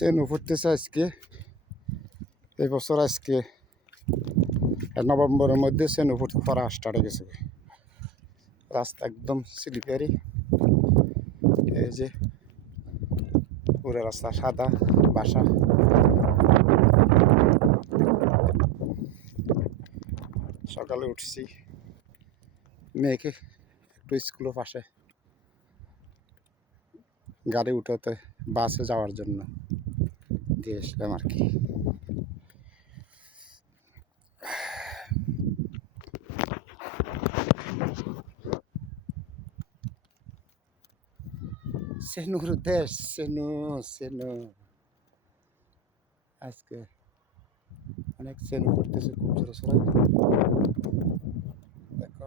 সেনু ফুটতেছে আজকে এই বছর আজকে নভেম্বরের মধ্যে সেনু ফুটতে পড়া স্টার্ট হয়ে গেছে রাস্তা একদম স্লিপারি এই যে পুরো রাস্তা সাদা বাসা সকালে উঠছি মেয়েকে একটু স্কুলের পাশে গাড়ি উঠাতে বাসে যাওয়ার জন্য দিয়ে আসলাম আর কি সেনুর দেশ সেনু সেনু আজকে অনেক সেনু করতেছে খুব জোরে সোরে দেখো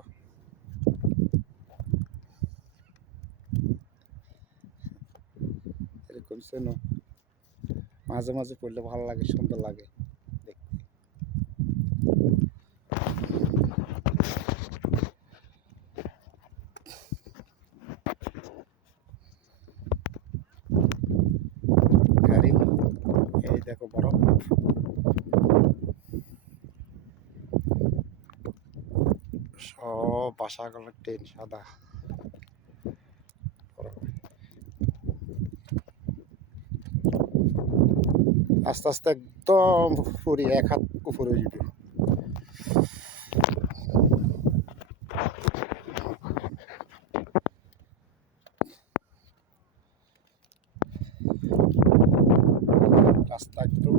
এরকম সেনু মাঝে মাঝে পড়লে ভালো লাগে সুন্দর লাগে দেখতে গাড়ি এই দেখো বরফ সব বাসাগুলো ট্রেন সাদা আস্তে আস্তে একদম উপরে এক হাত উপরে যাবে রাস্তা একদম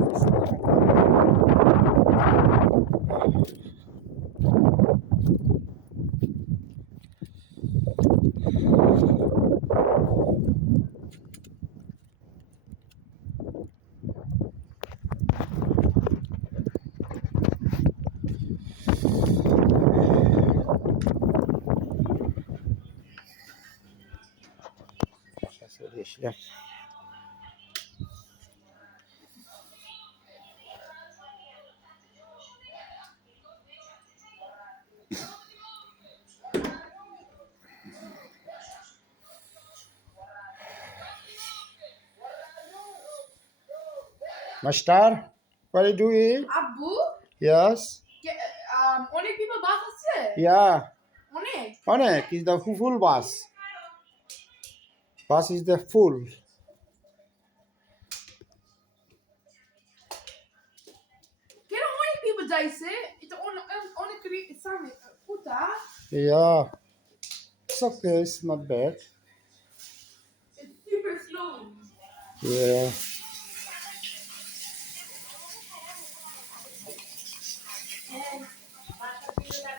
Master, what are you doing? Abu? Yes. Only people bus আছে? Yeah. অনেক? Onek is the full bus. Bus is the full. কেন অনেক people যাইছে? এটা অনেক সামনে কোথা? Yeah. It's okay. It's not bad. It's super slow. Yeah.